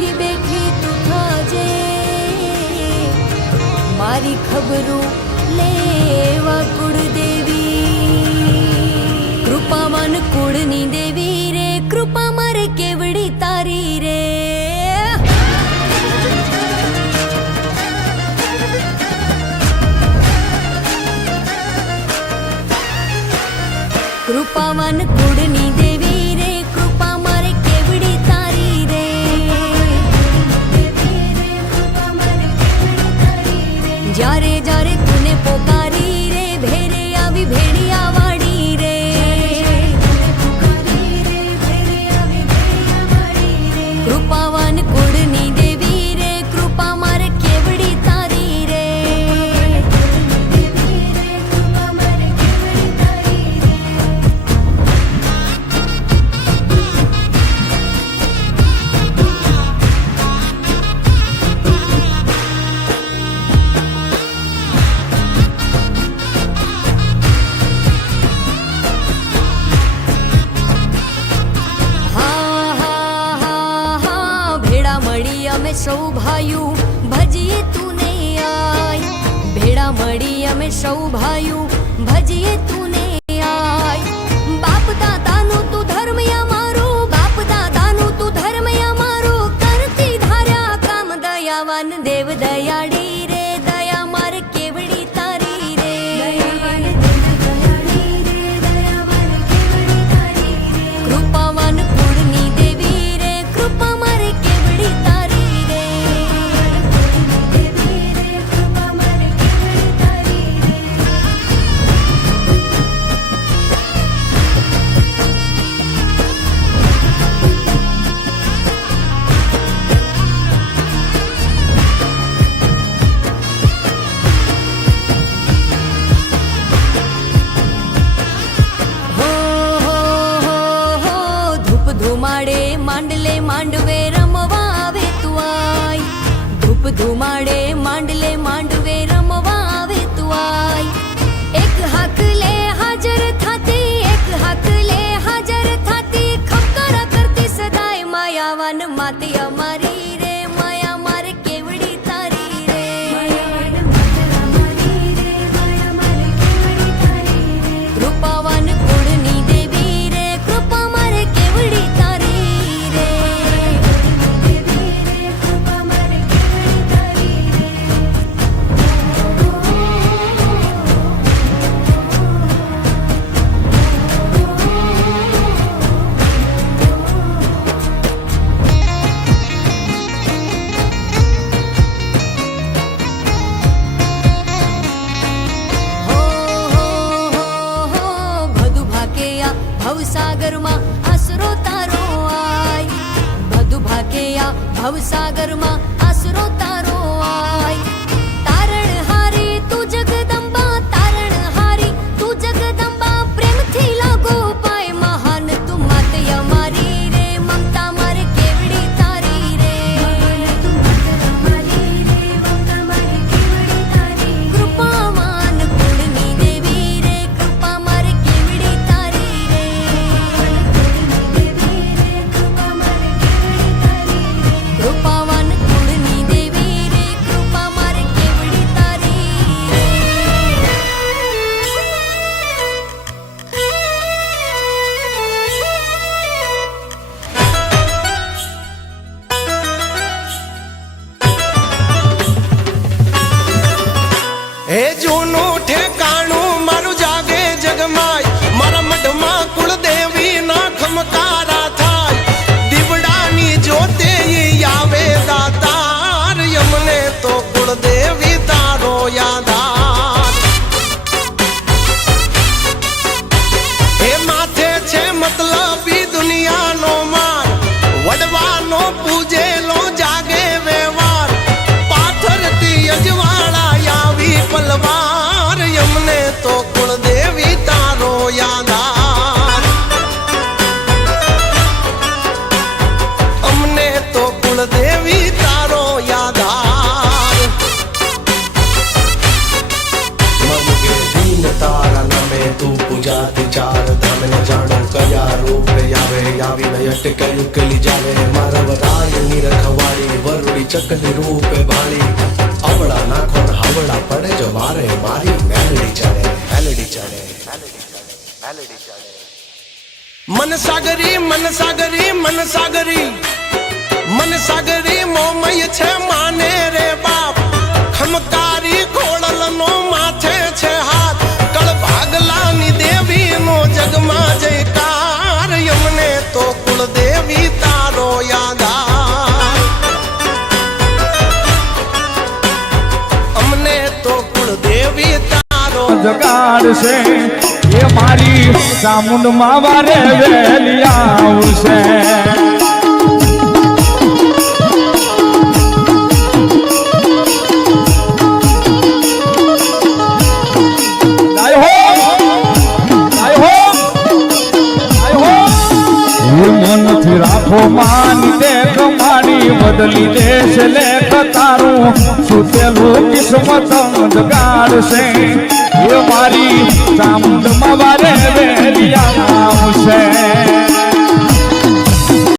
બેઠી બેઠી તું થાજે મારી ખબરો લેવા કુળદેવી કૃપાવાન કુળની દેવી રે કૃપા મારે કેવડી તારી રે કૃપાવાન કુળની દેવી રે કૃપા મારે કેવડી તારી રે જ્યારે જ્યારે તુને પોકારી રે ભેરે આવી ભેડિયા વાડી રે કૃપાવાન કુળની દેવી રે કૃપા મારે કેવડી તારી રે અમે સૌ ભાઈઓ ભજીએ તુને આય ભેળા મળી અમે સૌ ભાઈઓ ભજીએ તુને આય બાપ દાદાનું તું ધર્મ અમારું બાપ દાદાનું તું ધર્મ અમારું કરતી ધાર્યા કામ દયાવાન દેવ દયાળી રે દયા મારે કેવડી તારી રે કૃપાવાન કુળની દેવી રે કૃપા મારે કેવડી તારી ધુમાડે માંડલે માંડવે રમવા આવે તું આય ધૂપ ધુમાડે માંડલે માંડવે રમવા આવે તું આય એક હાક લે હાજર થાતી એક હાક લે હાજર થાતી ખપકરા કરતી સદાય માયાવાન માતી અમારી રે માયા મારે કેવડી તારી રે કૃપાવાન કુળની દેવી રે કૃપા મારે કેવડી ભવસાગરમાં આસરો તારો આય બધું ભાગ્યા ભવસાગરમાં આસરો તારો આય તારણ હારી તું જગદંબા તારણ હારી તું જગદંબા પ્રેમથી લાગો પાય મહાન તું માતે અમારી રે મમતા મારે કેવડી તારી રે કૃપાવાન કુળની દેવી રે કૃપા મારે કેવડી તારી રે કૃપાવાન કુળની દેવી આવીને અટકે ઉકેલી જાવે મારા વરાયની રખવાડી વરુડી ચકલી રૂપે ભાળી અવળા નાખો ને હવળા પડે જો મારે મારી મેલડી ચડે મેલડી ચડે મેલડી ચડે મન સાગરી મન સાગરી મન સાગરી મન સાગરી મોમય છે માને રે બાપ ખમકારી ખોડલનો માથે છે હાથ કળ ભાગલાની દેવીનો જગમાં જયકાર યમને તો કુળદેવી તારો યાદ અમને તો કુળદેવી તારો જગાડશે એ મારી ચામુંડ માં વારે વેલી આવશે મનથી રાખો માન દે કમાડી બદલી દેશ લેખ તારું સુતેલું કિસ્મત જગાડશે એ મારી ચામુંડ માં વારે વેલી આવશે